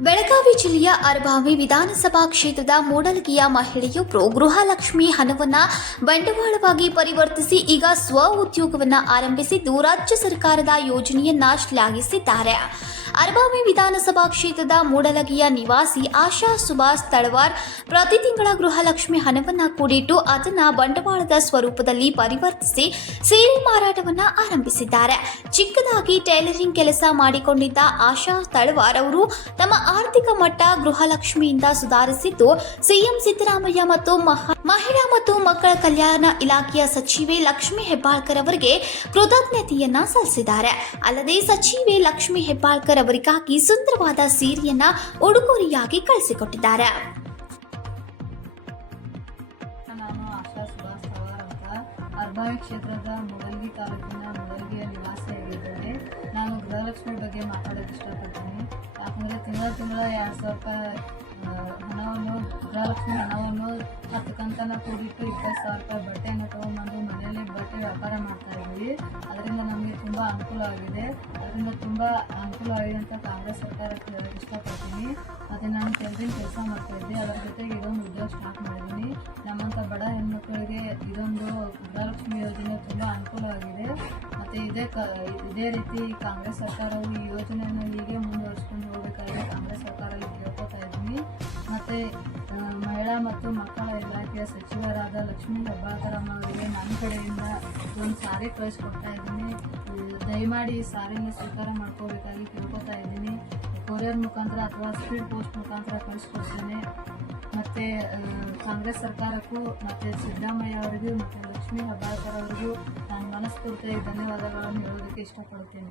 ಬೆಳಗಾವಿ ಜಿಲ್ಲೆಯ ಅರಭಾವಿ ವಿಧಾನಸಭಾ ಕ್ಷೇತ್ರದ ಮೂಡಲಗಿಯ ಮಹಿಳೆಯೊಬ್ಬರು ಗೃಹಲಕ್ಷ್ಮಿ ಹಣವನ್ನ ಬಂಡವಾಳವಾಗಿ ಪರಿವರ್ತಿಸಿ ಈಗ ಸ್ವ ಉದ್ಯೋಗವನ್ನ ಆರಂಭಿಸಿದ್ದು ರಾಜ್ಯ ಸರ್ಕಾರದ ಯೋಜನೆಯನ್ನ ಶ್ಲಾಘಿಸಿದ್ದಾರೆ. ಅರಭಾವಿ ವಿಧಾನಸಭಾ ಕ್ಷೇತ್ರದ ಮೂಡಲಗಿಯ ನಿವಾಸಿ ಆಶಾ ಸುಭಾಷ್ ತಳವಾರ್ ಪ್ರತಿ ತಿಂಗಳ ಗೃಹಲಕ್ಷ್ಮಿ ಹಣವನ್ನು ಕೂಡಿಟ್ಟು ಅದನ್ನು ಬಂಡವಾಳದ ಸ್ವರೂಪದಲ್ಲಿ ಪರಿವರ್ತಿಸಿ ಸೀರೆ ಮಾರಾಟವನ್ನು ಆರಂಭಿಸಿದ್ದಾರೆ. ಚಿಕ್ಕದಾಗಿ ಟೈಲರಿಂಗ್ ಕೆಲಸ ಮಾಡಿಕೊಂಡಿದ್ದ ಆಶಾ ತಳವಾರ್ ಅವರು ತಮ್ಮ ಆರ್ಥಿಕ ಮಟ್ಟ ಗೃಹಲಕ್ಷ್ಮಿಯಿಂದ ಸುಧಾರಿಸಿದ್ದು ಸಿಎಂ ಸಿದ್ದರಾಮಯ್ಯ ಮತ್ತು ಮಹ- ಮಹಿಳಾ ಮತ್ತು ಮಕ್ಕಳ ಕಲ್ಯಾಣ ಇಲಾಖೆಯ ಸಚಿವೆ ಲಕ್ಷ್ಮಿ ಹೆಬ್ಬಾಳ್ಕರ್ ಅವರಿಗೆ ಕೃತಜ್ಞತೆಯನ್ನ ಸಲ್ಲಿಸಿದ್ದಾರೆ. ಅಲ್ಲದೆ ಸಚಿವೆ ಲಕ್ಷ್ಮಿ ಹೆಬ್ಬಾಳ್ಕರ್ ಅವರಿಗಾಗಿ ಸುಂದರವಾದ ಸೀರೆಯನ್ನ ಉಡುಗೊರೆಯಾಗಿ ಕಳಿಸಿಕೊಟ್ಟಿದ್ದಾರೆ. ನಾನು ಆಶಾ ಸುಭಾಷ್ ಪವಾರ್ ಅಂತ. ಅರ್ಬಾವಿ ಕ್ಷೇತ್ರದ ಮುಡಲ್ಗಿ ತಾಲೂಕಿನ ಮುಡಲ್ಗಿಯ ನಿವಾಸಿಯಾಗಿದ್ದೇನೆ ನಾನು ಗೃಹಲಕ್ಷ್ಮಿ ಬಗ್ಗೆ ಮಾತಾಡೋಕೆ ಇಷ್ಟಪಡ್ತೀನಿ. ಯಾಕಂದರೆ ತಿಂಗಳ ತಿಂಗಳ ಎರಡು ಸಾವಿರ ರೂಪಾಯಿ ಹಣವನ್ನು, ಗೃಹಲಕ್ಷ್ಮಿ ಹಣವನ್ನು ಹತ್ತು ಕಂತನ ಕೂಡಿಟ್ಟು ಇಪ್ಪತ್ತು ಸಾವಿರ ರೂಪಾಯಿ ಬಟ್ಟೆಯನ್ನು ತೊಗೊಂಡ್ಬಂದು ಮನೆಯಲ್ಲಿ ಬಟ್ಟೆ ವ್ಯಾಪಾರ ಮಾಡ್ತಾ ಇದ್ದೀವಿ ಅದರಿಂದ ನಮಗೆ ತುಂಬ ಅನುಕೂಲವಾಗಿದೆ ಅದರಿಂದ ತುಂಬ ಅನುಕೂಲವಾಗಿದೆ ಅಂತ ಕಾಂಗ್ರೆಸ್ ಸರ್ಕಾರಕ್ಕೆ ಹೇಳೋಕ್ಕೆ ಇಷ್ಟಪಡ್ತೀನಿ ಮತ್ತು ನಾನು ಕೆಲ್ದಿನ ಕೆಲಸ ಮಾಡ್ತಾ ಇದ್ದೆ. ಅದರ ಜೊತೆಗೆ ಇದೊಂದು ಉದ್ಯೋಗ ಸ್ಟಾರ್ಟ್ ಮಾಡಿದ್ದೀನಿ. ನಮ್ಮಂಥ ಬಡ ಹೆಣ್ಮಕ್ಳಿಗೆ ಇದೊಂದು ಗೃಹಲಕ್ಷ್ಮಿ ಯೋಜನೆ ತುಂಬ ಅನುಕೂಲವಾಗಿದೆ ಮತ್ತು ಇದೇ ಕ, ಇದೇ ರೀತಿ ಕಾಂಗ್ರೆಸ್ ಸರ್ಕಾರವು ಈ ಯೋಜನೆಯನ್ನು ಹೀಗೆ ಮುಂದುವರಿಸ್ಕೊಂಡು ಹೋಗಬೇಕಾದ್ರೆ ಕಾಂಗ್ರೆಸ್ ಸರ್ಕಾರ ಕೇಳ್ಕೊತಾ ಇದ್ದೀನಿ. ಮತ್ತು ಮತ್ತು ಮಕ್ಕಳ ಇಲಾಖೆಯ ಸಚಿವರಾದ ಲಕ್ಷ್ಮೀ ಹೆಬ್ಬಾಳ್ಕರಮ್ಮ ಅವರಿಗೆ ನನ್ನ ಕಡೆಯಿಂದ ಒಂದು ಸಾರಿ ಕಳಿಸ್ಕೊಡ್ತಾ ಇದ್ದೀನಿ. ದಯಮಾಡಿ ಈ ಸಾರಿನ ಸ್ವೀಕಾರ ಮಾಡ್ಕೋಬೇಕಾಗಿ ಕೇಳ್ಕೊತಾ ಇದ್ದೀನಿ. ಕೊರಿಯರ್ ಮುಖಾಂತರ ಅಥವಾ ಸ್ಪೀಡ್ ಪೋಸ್ಟ್ ಮುಖಾಂತರ ಕಳಿಸ್ಕೊಡ್ತೀನಿ ಮತ್ತು ಕಾಂಗ್ರೆಸ್ ಸರ್ಕಾರಕ್ಕೂ ಮತ್ತು ಸಿದ್ದರಾಮಯ್ಯ ಅವರಿಗೂ ಮತ್ತು ಲಕ್ಷ್ಮೀ ಹೆಬ್ಬಾಳ್ಕರ್ ಅವರಿಗೂ ನಾನು ಮನಸ್ಫೂರ್ತಿಯಾಗಿ ಧನ್ಯವಾದಗಳನ್ನು ಹೇಳೋದಕ್ಕೆ ಇಷ್ಟಪಡ್ತೇನೆ